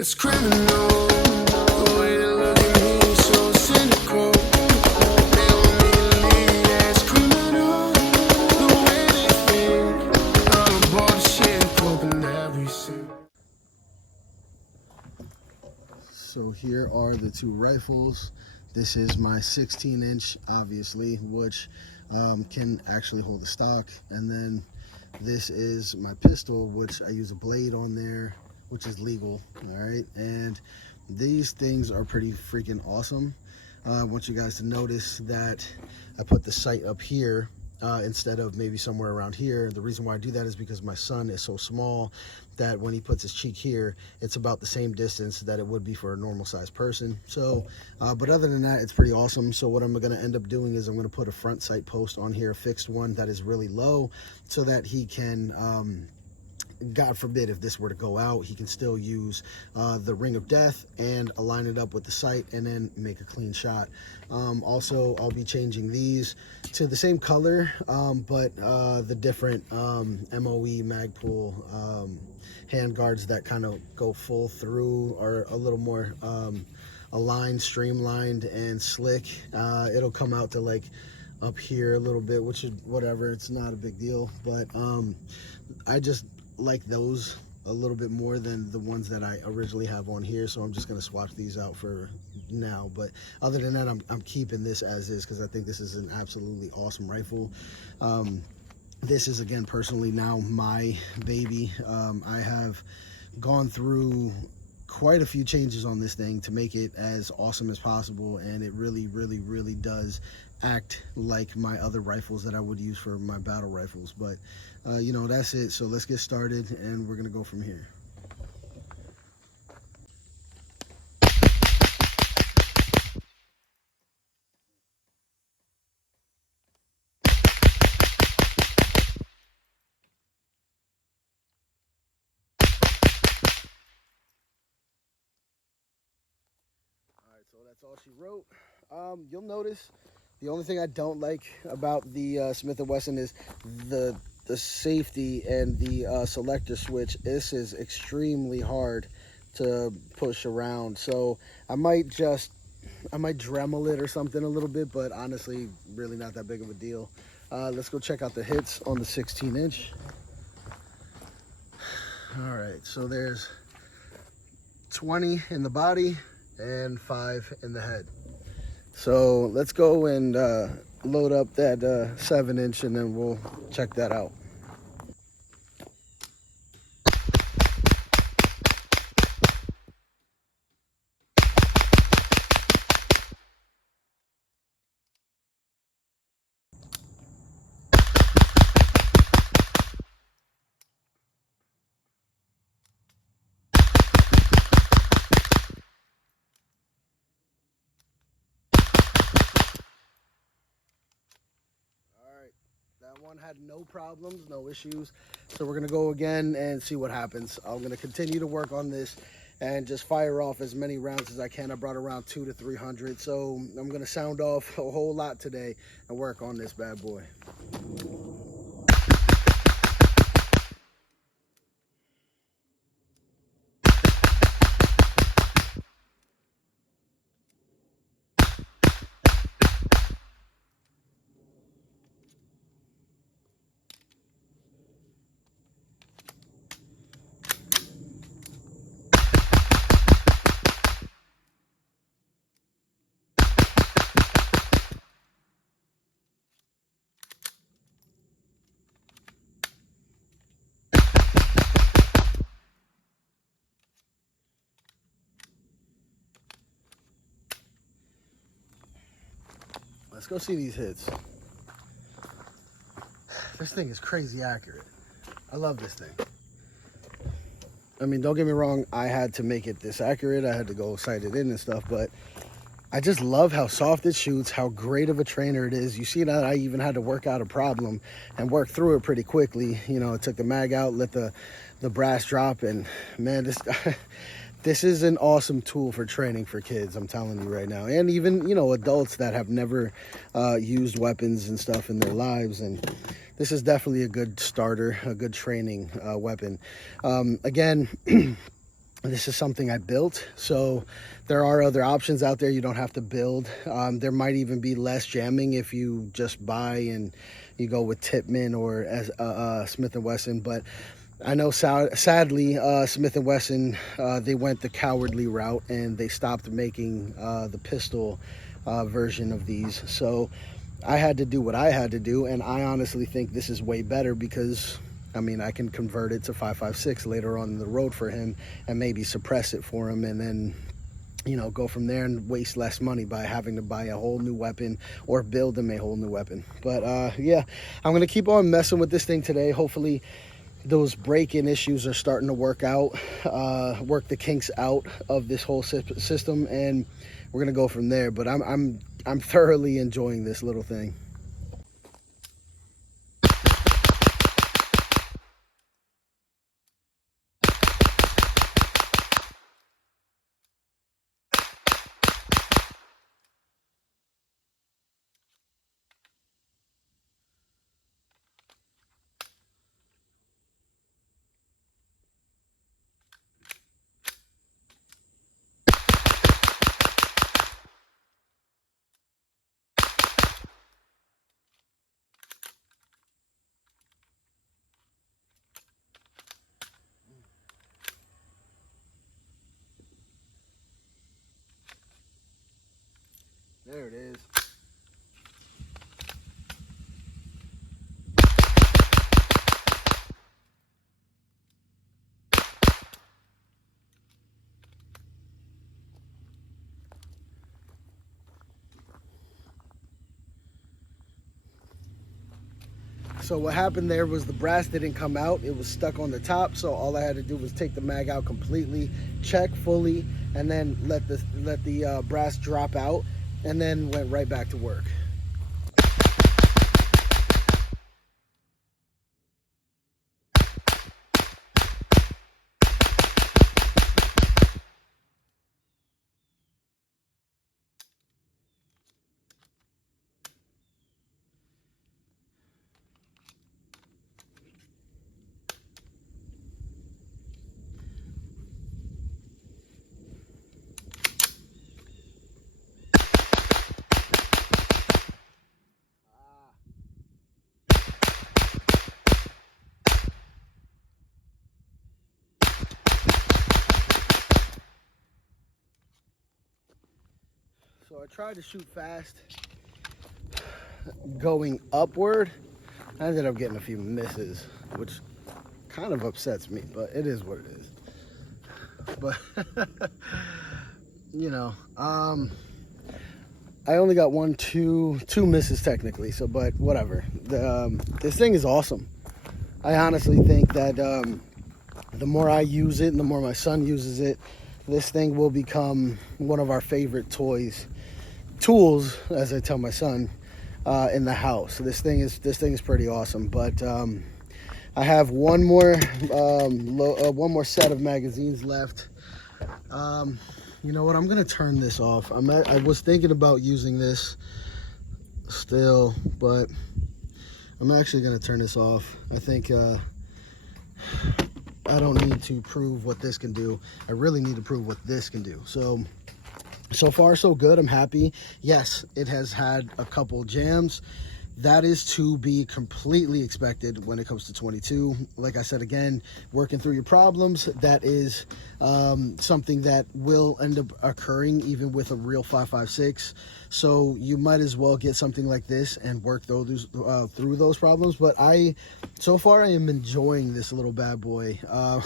It's criminal, the way they look at me, so cynical. They don't mean me, yeah, it's criminal, the way they think. All the bullshit, pumping every cent. So here are the two rifles. This is my 16-inch, obviously, which can actually hold a stock. And then this is my pistol, which I use a blade on there, which is legal, all right? And these things are pretty freaking awesome. I want you guys to notice that I put the sight up here instead of maybe somewhere around here. The reason why I do that is because my son is so small that when he puts his cheek here, it's about the same distance that it would be for a normal sized person. So, but other than that, it's pretty awesome. So what I'm gonna end up doing is I'm gonna put a front sight post on here, a fixed one that is really low, so that he can, God forbid if this were to go out, he can still use the ring of death and align it up with the sight and then make a clean shot. Also, I'll be changing these to the same color, but the different MOE Magpul hand guards that kind of go full through are a little more aligned, streamlined, and slick. It'll come out to like up here a little bit, which is whatever, it's not a big deal, but I just like those a little bit more than the ones that I originally have on here, so I'm just going to swap these out for now. But other than that, I'm keeping this as is because I think this is an absolutely awesome rifle. This is, again, personally now my baby. I have gone through quite a few changes on this thing to make it as awesome as possible, and it really does act like my other rifles that I would use for my battle rifles. But you know, that's it. So let's get started and we're gonna go from here. So that's all she wrote. You'll notice the only thing I don't like about the Smith & Wesson is the safety and the selector switch. This is extremely hard to push around. So I might Dremel it or something a little bit, but honestly, really not that big of a deal. Let's go check out the hits on the 16-inch. All right, so there's 20 in the body and 5 in the head. So let's go and load up that 7-inch and then we'll check that out. That one had no problems, no issues. So we're gonna go again and see what happens. I'm gonna continue to work on this and just fire off as many rounds as I can. I brought around 200 to 300. So I'm gonna sound off a whole lot today and work on this bad boy. Let's go see these hits. This thing is crazy accurate. I love this thing. I mean, don't get me wrong, I had to make it this accurate. I had to go sight it in and stuff, but I just love how soft it shoots, how great of a trainer it is. You see that I even had to work out a problem and work through it pretty quickly. You know, I took the mag out, let the brass drop, and man, this is an awesome tool for training for kids, I'm telling you right now. And even, you know, adults that have never used weapons and stuff in their lives. And this is definitely a good starter, a good training weapon. Again, This is something I built, so there are other options out there. You don't have to build. There might even be less jamming if you just buy and you go with Tippmann or as Smith & Wesson. But I know sadly Smith & Wesson, they went the cowardly route and they stopped making the pistol version of these. So I had to do what I had to do, and I honestly think this is way better because I mean, I can convert it to 5.56 later on in the road for him and maybe suppress it for him, and then, you know, go from there and waste less money by having to buy a whole new weapon or build him a whole new weapon. But yeah, I'm going to keep on messing with this thing today. Hopefully those break-in issues are starting to work out, work the kinks out of this whole system, and we're going to go from there. But I'm thoroughly enjoying this little thing. There it is. So what happened there was the brass didn't come out. It was stuck on the top. So all I had to do was take the mag out completely, check fully, and then let the brass drop out, and then went right back to work. So I tried to shoot fast going upward. I ended up getting a few misses, which kind of upsets me, but it is what it is. But you know, I only got two misses technically, so but whatever. This thing is awesome. I honestly think that the more I use it and the more my son uses it, this thing will become one of our favorite tools, as I tell my son, in the house. So this thing is pretty awesome. But I have one more set of magazines left. You know what? I'm gonna turn this off. I was thinking about using this still, but I'm actually gonna turn this off. I think I don't need to prove what this can do. I really need to prove what this can do. So far so good. I'm happy. Yes, it has had a couple jams. That is to be completely expected when it comes to 22. Like I said, again, working through your problems, that is something that will end up occurring even with a real 5.56. So you might as well get something like this and work through those problems. But so far I am enjoying this little bad boy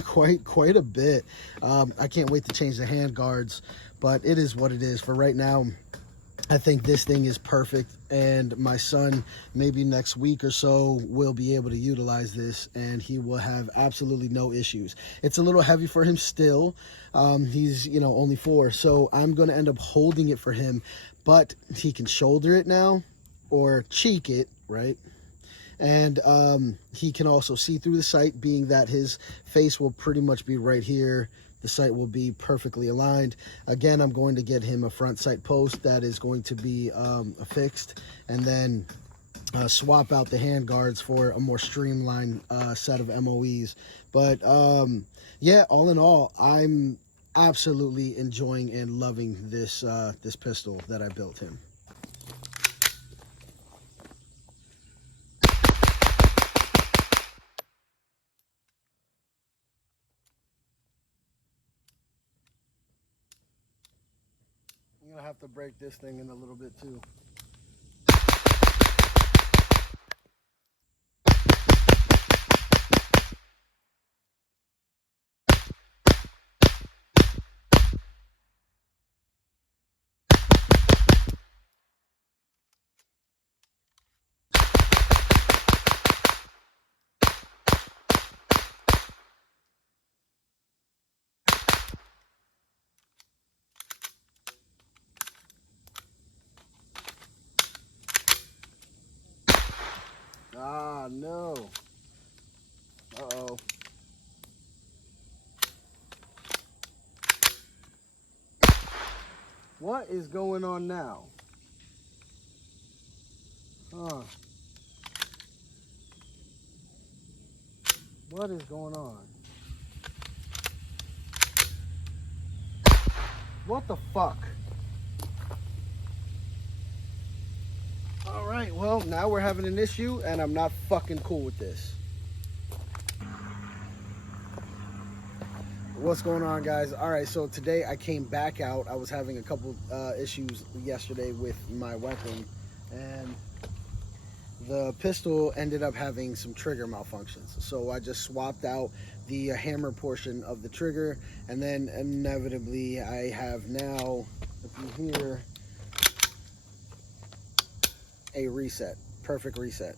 quite a bit. I can't wait to change the hand guards, but it is what it is. For right now, I think this thing is perfect, and my son, maybe next week or so, will be able to utilize this, and he will have absolutely no issues. It's a little heavy for him still. He's, you know, only 4, so I'm going to end up holding it for him, but he can shoulder it now or cheek it, right? And he can also see through the sight, being that his face will pretty much be right here. The sight will be perfectly aligned. Again, I'm going to get him a front sight post that is going to be affixed, and then swap out the hand guards for a more streamlined set of MOEs. But yeah, all in all, I'm absolutely enjoying and loving this this pistol that I built him. I'm gonna have to break this thing in a little bit too. Ah, no. Uh-oh. What is going on now? Huh. What is going on? What the fuck? All right, well, now we're having an issue, and I'm not fucking cool with this. What's going on, guys? All right, so today I came back out. I was having a couple issues yesterday with my weapon, and the pistol ended up having some trigger malfunctions. So I just swapped out the hammer portion of the trigger, and then inevitably I have now, if you hear, a reset, perfect reset.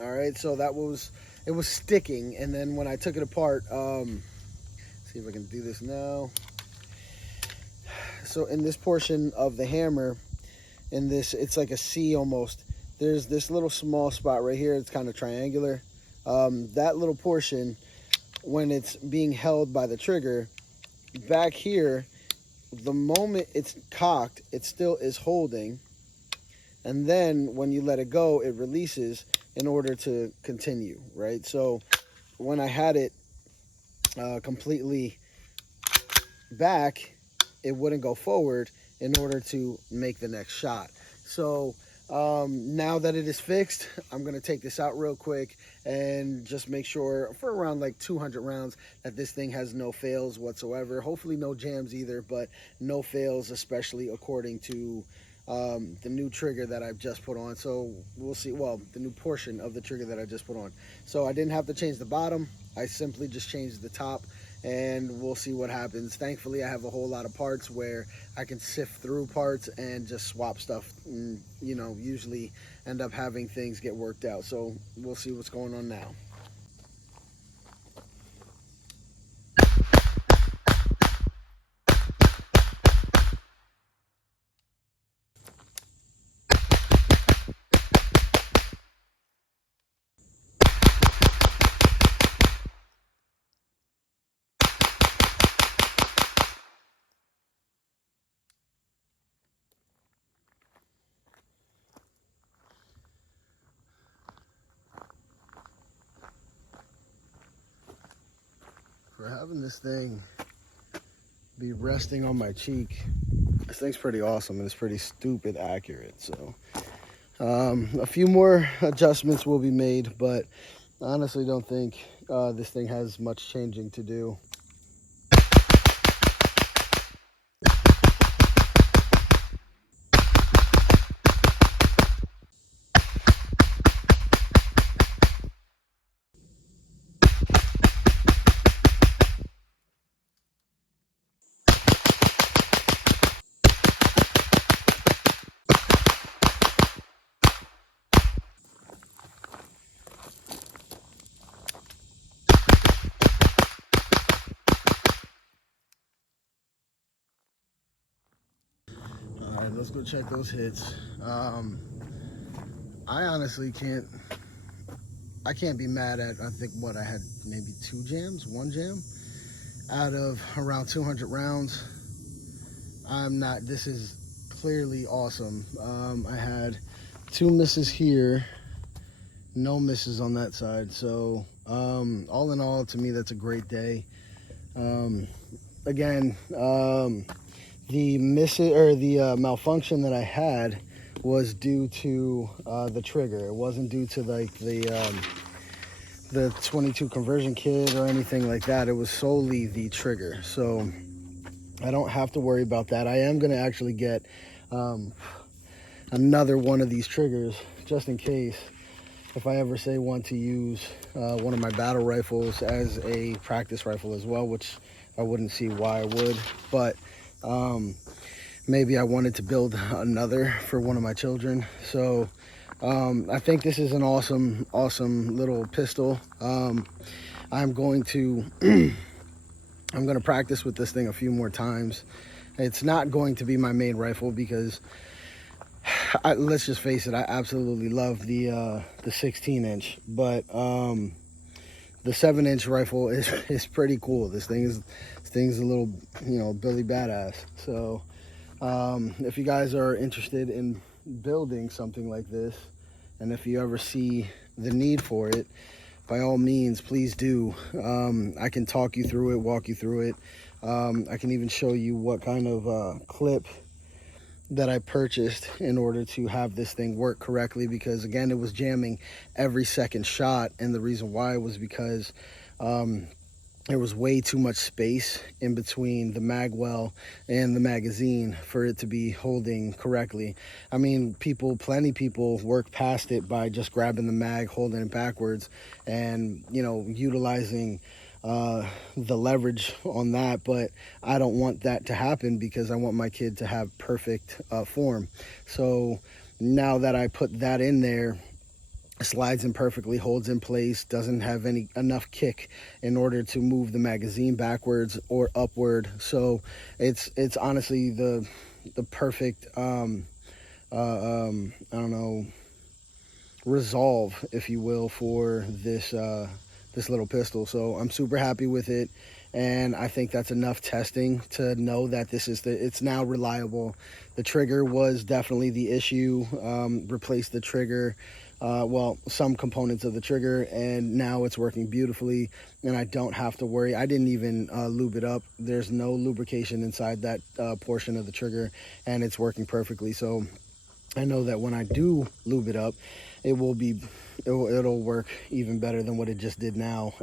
All right, so that was, it was sticking, and then when I took it apart, see if I can do this now. So in this portion of the hammer, in this, it's like a C almost, there's this little small spot right here. It's kind of triangular. That little portion, when it's being held by the trigger, back here, the moment it's cocked, it still is holding, and then when you let it go, it releases in order to continue, right? So when I had it completely back, it wouldn't go forward in order to make the next shot. So now that it is fixed, I'm gonna take this out real quick and just make sure for around like 200 rounds that this thing has no fails whatsoever. Hopefully no jams either, but no fails, especially according to the new trigger that I've just put on. So we'll see, well, the new portion of the trigger that I just put on. So I didn't have to change the bottom. I simply just changed the top, and we'll see what happens. Thankfully, I have a whole lot of parts where I can sift through parts and just swap stuff, and, you know, usually end up having things get worked out. So we'll see what's going on now. For having this thing be resting on my cheek, this thing's pretty awesome, and it's pretty stupid accurate. So a few more adjustments will be made, but I honestly don't think this thing has much changing to do. All right, let's go check those hits. I honestly can't be mad at, I think what I had, maybe one jam out of around 200 rounds. This is clearly awesome. I had 2 misses here, no misses on that side. So all in all, to me, that's a great day. Again, the malfunction that I had was due to the trigger. It wasn't due to like the 22 conversion kit or anything like that. It was solely the trigger. So I don't have to worry about that. I am going to actually get another one of these triggers just in case, if I ever say want to use one of my battle rifles as a practice rifle as well, which I wouldn't see why I would, but maybe I wanted to build another for one of my children. So I think this is an awesome little pistol. I'm going to practice with this thing a few more times. It's not going to be my main rifle because let's just face it, I absolutely love the 16-inch, but the 7-inch rifle is pretty cool. This thing's a little, Billy badass. So if you guys are interested in building something like this, and if you ever see the need for it, by all means, please do. I can talk you through it, walk you through it. I can even show you what kind of clip that I purchased in order to have this thing work correctly, because again, it was jamming every second shot, and the reason why was because there was way too much space in between the mag well and the magazine for it to be holding correctly. I mean, plenty people work past it by just grabbing the mag, holding it backwards, and utilizing the leverage on that. But I don't want that to happen because I want my kid to have perfect form. So now that I put that in there, slides in perfectly, holds in place, doesn't have enough kick in order to move the magazine backwards or upward. So it's honestly the perfect I don't know, resolve, if you will, for this little pistol. So I'm super happy with it, and I think that's enough testing to know that it's now reliable. The trigger was definitely the issue. Replaced the trigger, well, some components of the trigger, and now it's working beautifully, and I don't have to worry. I didn't even lube it up. There's no lubrication inside that portion of the trigger, and it's working perfectly. So I know that when I do lube it up, it'll work even better than what it just did now.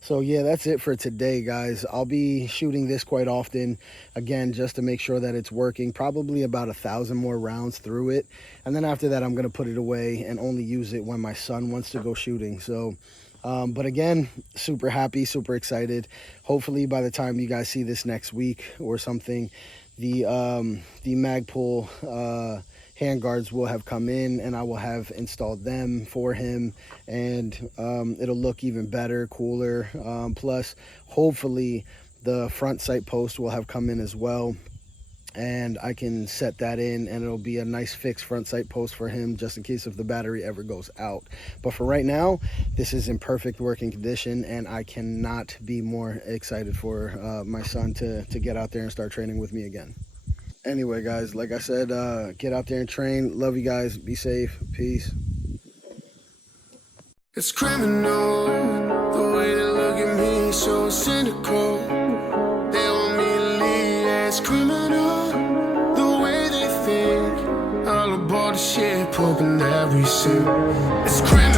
So yeah, that's it for today, guys. I'll be shooting this quite often, again, just to make sure that it's working. Probably about 1,000 more rounds through it, and then after that I'm going to put it away and only use it when my son wants to go shooting. So but again, super happy, super excited. Hopefully by the time you guys see this next week or something, the Magpul handguards will have come in, and I will have installed them for him, and it'll look even better, cooler. Plus, hopefully, the front sight post will have come in as well, and I can set that in, and it'll be a nice fixed front sight post for him, just in case if the battery ever goes out. But for right now, this is in perfect working condition, and I cannot be more excited for my son to get out there and start training with me again. Anyway, guys, like I said, get out there and train. Love you guys. Be safe. Peace. It's criminal, the way they look at me, so cynical. They want me to leave. It's criminal, the way they think. All aboard the ship, hoping that we sink. It's criminal.